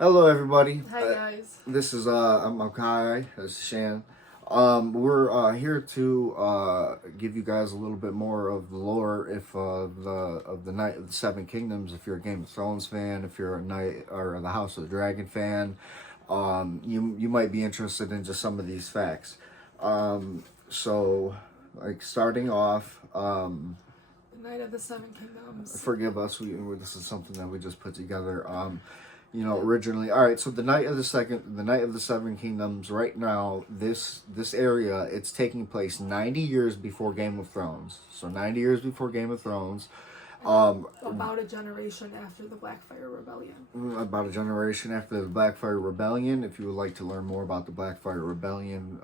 Hello, everybody. Hi guys. This is I'm Kai. This is Shan. We're here to give you guys a little bit more of the lore, if the Night of the Seven Kingdoms. If you're a Game of Thrones fan, if you're a Night or the House of the Dragon fan, you might be interested in just some of these facts. So, like starting off, The Night of the Seven Kingdoms. forgive us. This is something that we just put together. Originally. All right, so the Night of the Seven Kingdoms. Right now, this area, it's taking place 90 years before Game of Thrones. So 90 years before Game of Thrones. About a generation after the Blackfire Rebellion. About a generation after the Blackfire Rebellion. If you would like to learn more about the Blackfire Rebellion,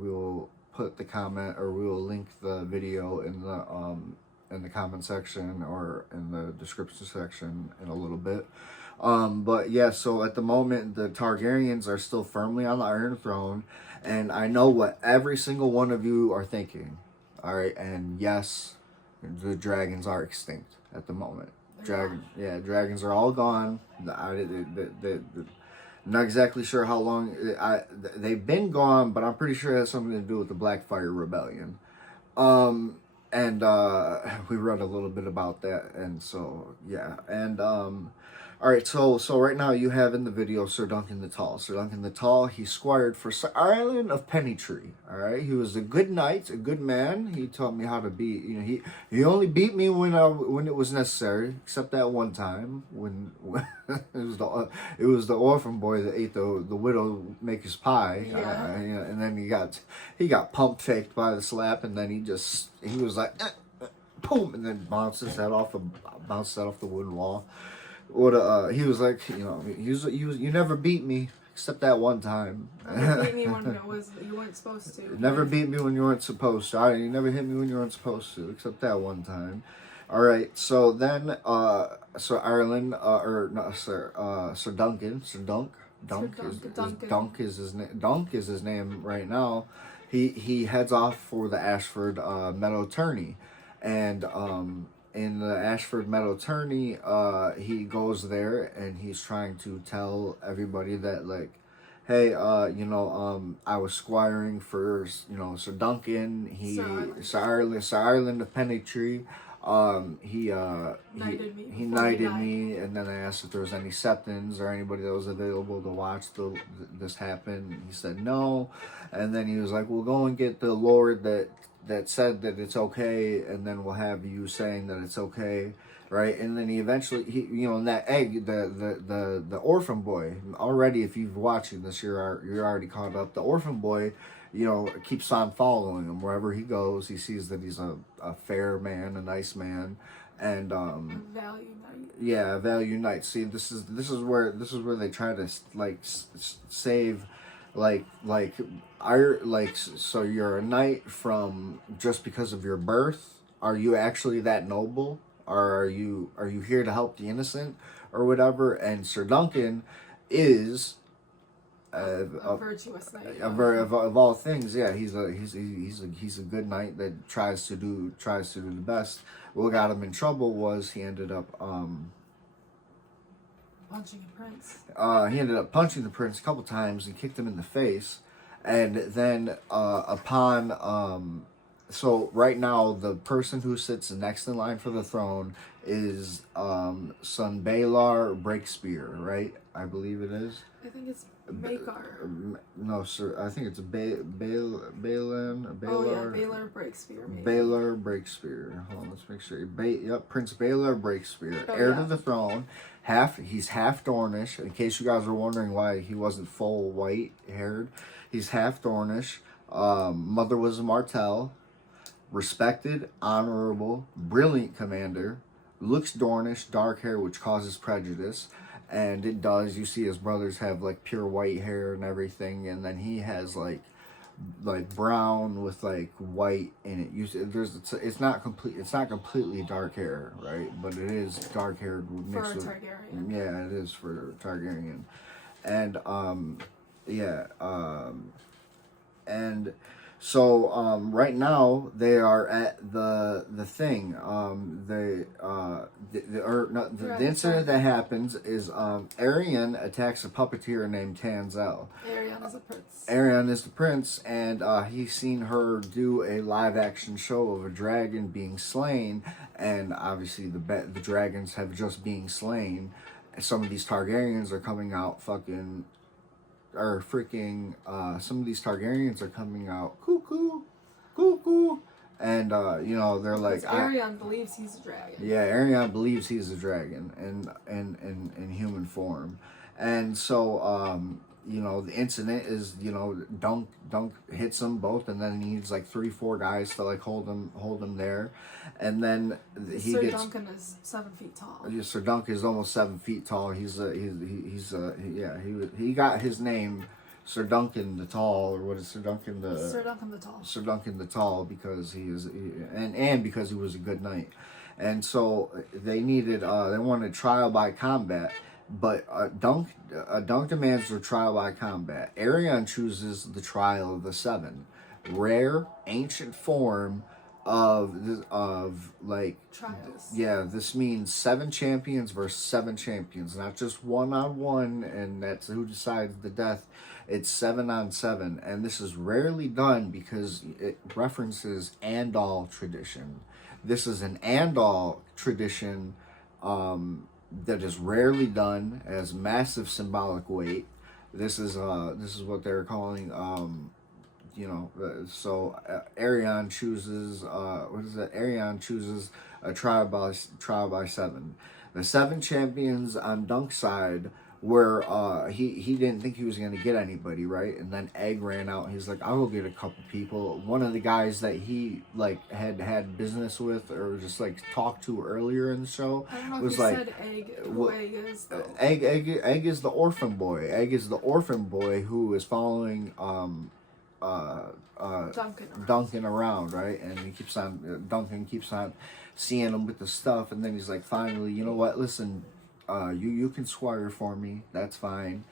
we will put the comment, or we will link the video in the comment section or in the description section in a little bit. But yeah, so at the moment, the Targaryens are still firmly on the Iron Throne, and I know what every single one of you are thinking. All right, and yes, the dragons are extinct at the moment. Dragons are all gone. Not exactly sure how long they've been gone, but I'm pretty sure it has something to do with the Blackfire Rebellion. And we read a little bit about that, and so yeah, and all right, so right now you have in the video Sir Duncan the Tall. Sir Duncan the Tall, he squired for Sir Ireland of Pennytree. All right, he was a good knight, a good man. He taught me how to be. He only beat me when it was necessary, except that one time when it was the orphan boy that ate the widow maker's pie. Yeah. And then he got pump faked by the slap, and then he was like, boom, and then bounced that off the wooden wall. He was like, you never beat me except that one time. You beat me when you weren't supposed to. Never beat me when you weren't supposed to. You never hit me when you weren't supposed to, except that one time. All right. So then, Sir Ireland, or not Sir Duncan, Dunk is his name. Dunk is his name right now. He heads off for the Ashford Meadow Tourney, and in the Ashford Meadow Tourney, he goes there and he's trying to tell everybody that, like, hey, I was squiring for, Sir Duncan. Sir Ireland of Pennytree. He knighted me, and then I asked if there was any septons or anybody that was available to watch this happen. He said no, and then he was like, "We'll go and get the Lord that said that it's okay, and then we'll have you saying that it's okay." Right, and then in that egg, the orphan boy. Already, if you've watching this, you're already caught up. The orphan boy, keeps on following him wherever he goes. He sees that he's a fair man, a nice man, and Value night. yeah, value knight. See, this is where they try to save, so you're a knight from just because of your birth. Are you actually that noble? Or are you here to help the innocent or whatever? And Sir Duncan is A virtuous knight. of all things, yeah, he's a good knight that tries to do the best. What got him in trouble was he ended up punching a prince. He ended up punching the prince a couple times and kicked him in the face, and then so right now, the person who sits next in line for the throne is son Baelor Breakspear, right? I believe it is. I think it's Baekar. No, sir. I think it's Baelor. Oh yeah, Baelor Breakspear. Maybe. Baelor Breakspear. Hold on, let's make sure. Yep, Prince Baelor Breakspear, Oh, heir yeah. to the throne. He's half Dornish. In case you guys were wondering why he wasn't full white haired, he's half Dornish. Mother was a Martell. Respected, honorable, brilliant commander. Looks Dornish, dark hair, which causes prejudice. And it does. You see his brothers have like pure white hair and everything, and then he has like brown with like white in it. It's not completely dark hair, right? But it is dark haired mixed For a with Targaryen. yeah, it is for Targaryen, and yeah, and So right now they are at the thing. The incident that happens is Arian attacks a puppeteer named Tanzel. Arian is a prince. Arian is the prince, and he's seen her do a live action show of a dragon being slain, and obviously the dragons have just being slain. Some of these Targaryens are coming out fucking, or freaking. Some of these Targaryens are coming out cuckoo, cuckoo, and they're like, Arian believes he's a dragon. Yeah, Arian believes he's a dragon in human form, and so the incident is, Dunk hits them both, and then he needs like 3-4 guys to like hold him there, and then Sir Duncan is 7 feet tall. Sir Duncan is almost 7 feet tall. He got his name Sir Duncan the Tall, or what is Sir Duncan the Tall? Sir Duncan the Tall, because and because he was a good knight, and so they wanted trial by combat. But Dunk demands their trial by combat. Arion chooses the trial of the 7, rare ancient form of like trials. Yeah, this means 7 champions versus 7 champions, not just 1-on-1, and that's who decides the death. It's 7-on-7, and this is rarely done because it references Andal tradition. This is an Andal tradition. That is rarely done, as massive symbolic weight. This is what they're calling Arion chooses Arion chooses a trial by 7. The 7 champions on Dunk's side where he didn't think he was going to get anybody, right? And then Egg ran out. He's like, I'll go get a couple people. One of the guys that he like had business with, or just like talked to earlier in the show, I don't know if was you like, said Egg. Who Egg is though? Egg is the orphan boy. Egg is the orphan boy who is following Duncan around, right? And Duncan keeps on seeing him with the stuff, and then he's like, finally, you know what? Listen, you can squire for me. That's fine.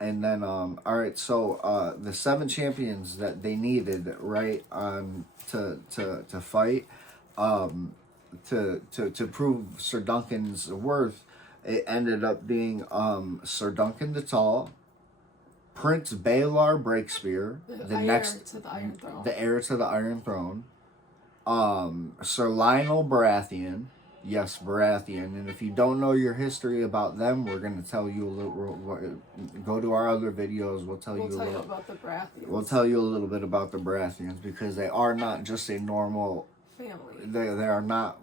And then all right, so the 7 champions that they needed, right, to fight, to prove Sir Duncan's worth, it ended up being Sir Duncan the Tall, Prince Baelor Breakspear, the heir to the Iron Throne, Sir Lionel Baratheon. Yes, Baratheon. And if you don't know your history about them, we're going to tell you a little. Go to our other videos. We'll tell you about the Baratheons. We'll tell you a little bit about the Baratheons, because they are not just a normal family. They are not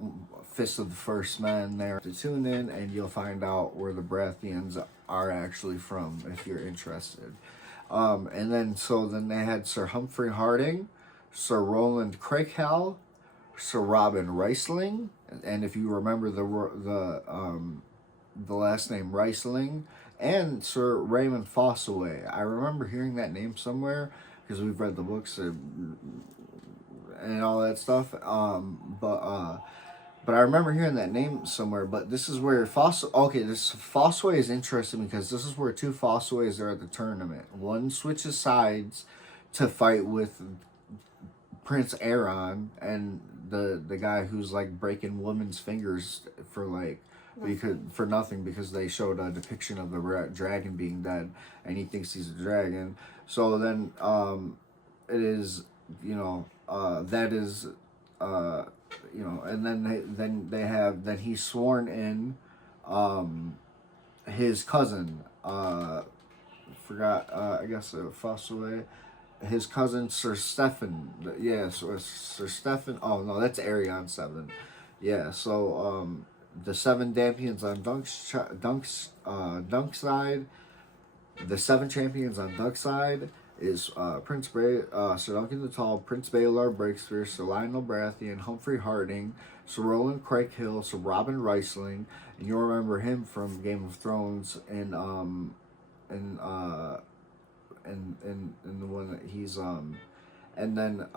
Fist of the First Men. They're to tune in, and you'll find out where the Baratheons are actually from if you're interested. And then they had Sir Humphrey Harding, Sir Roland Craighall, Sir Robin Riesling, and if you remember the last name Riesling, and Sir Raymond Fossaway. I remember hearing that name somewhere because we've read the books and all that stuff. But I remember hearing that name somewhere. But this is where this Fossaway is interesting, because this is where 2 Fossaways are at the tournament. One switches sides to fight with Prince Aeron, and the guy who's like breaking women's fingers for nothing, because they showed a depiction of the dragon being dead, and he thinks he's a dragon. So then it is, that is and then he's sworn in his cousin, I guess Fossaway, his cousin Sir Stefan. Yeah, Sir Stefan. Oh no, that's Arion 7. Yeah, so the 7 champions on Dunk's side, the 7 champions on Dunk's side is Sir Duncan the Tall, Prince Baelor Breakspear, Sir Lionel Baratheon, Humphrey Harding, Sir Roland Craighall, Sir Robin Riesling, and you'll remember him from Game of Thrones, and the one that he's and then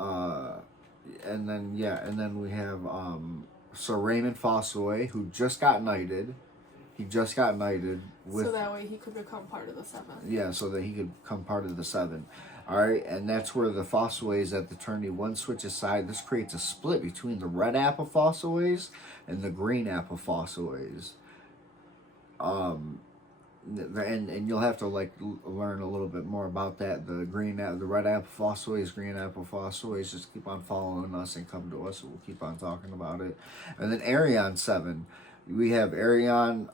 we have Sir Raymond Fossaway, who just got knighted. He just got knighted with So that way he could become part of the seven. yeah, so that he could become part of the seven. All right, and that's where the Fossways at the tourney one switches side. This creates a split between the red apple Fossways and the green apple Fossways. And you'll have to like learn a little bit more about that. The red apple Fossways, green apple Fossways. Just keep on following us and come to us. We'll keep on talking about it. And then Arion 7. We have Arion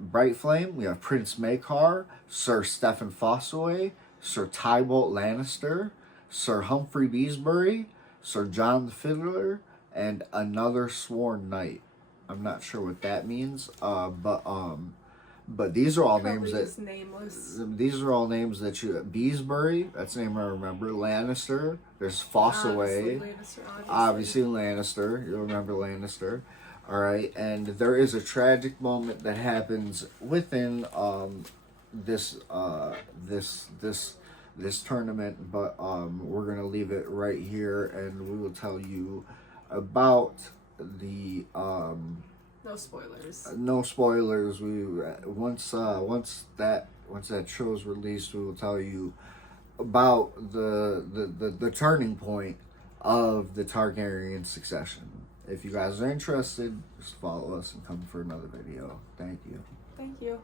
Bright Flame. We have Prince Maekar, Sir Stephen Fossaway, Sir Tybalt Lannister, Sir Humphrey Beesbury, Sir John the Fiddler, and another sworn knight. I'm not sure what that means, but these are all Probably names that just nameless. these are all names that you Beesbury. That's a name I remember. Lannister. There's Fossaway. Obviously Lannister. You'll remember Lannister. All right, and there is a tragic moment that happens within this tournament, but we're gonna leave it right here, and we will tell you about the No spoilers. no spoilers. We once that show's released, we will tell you about the turning point of the Targaryen succession. If you guys are interested, just follow us and come for another video. Thank you. Thank you.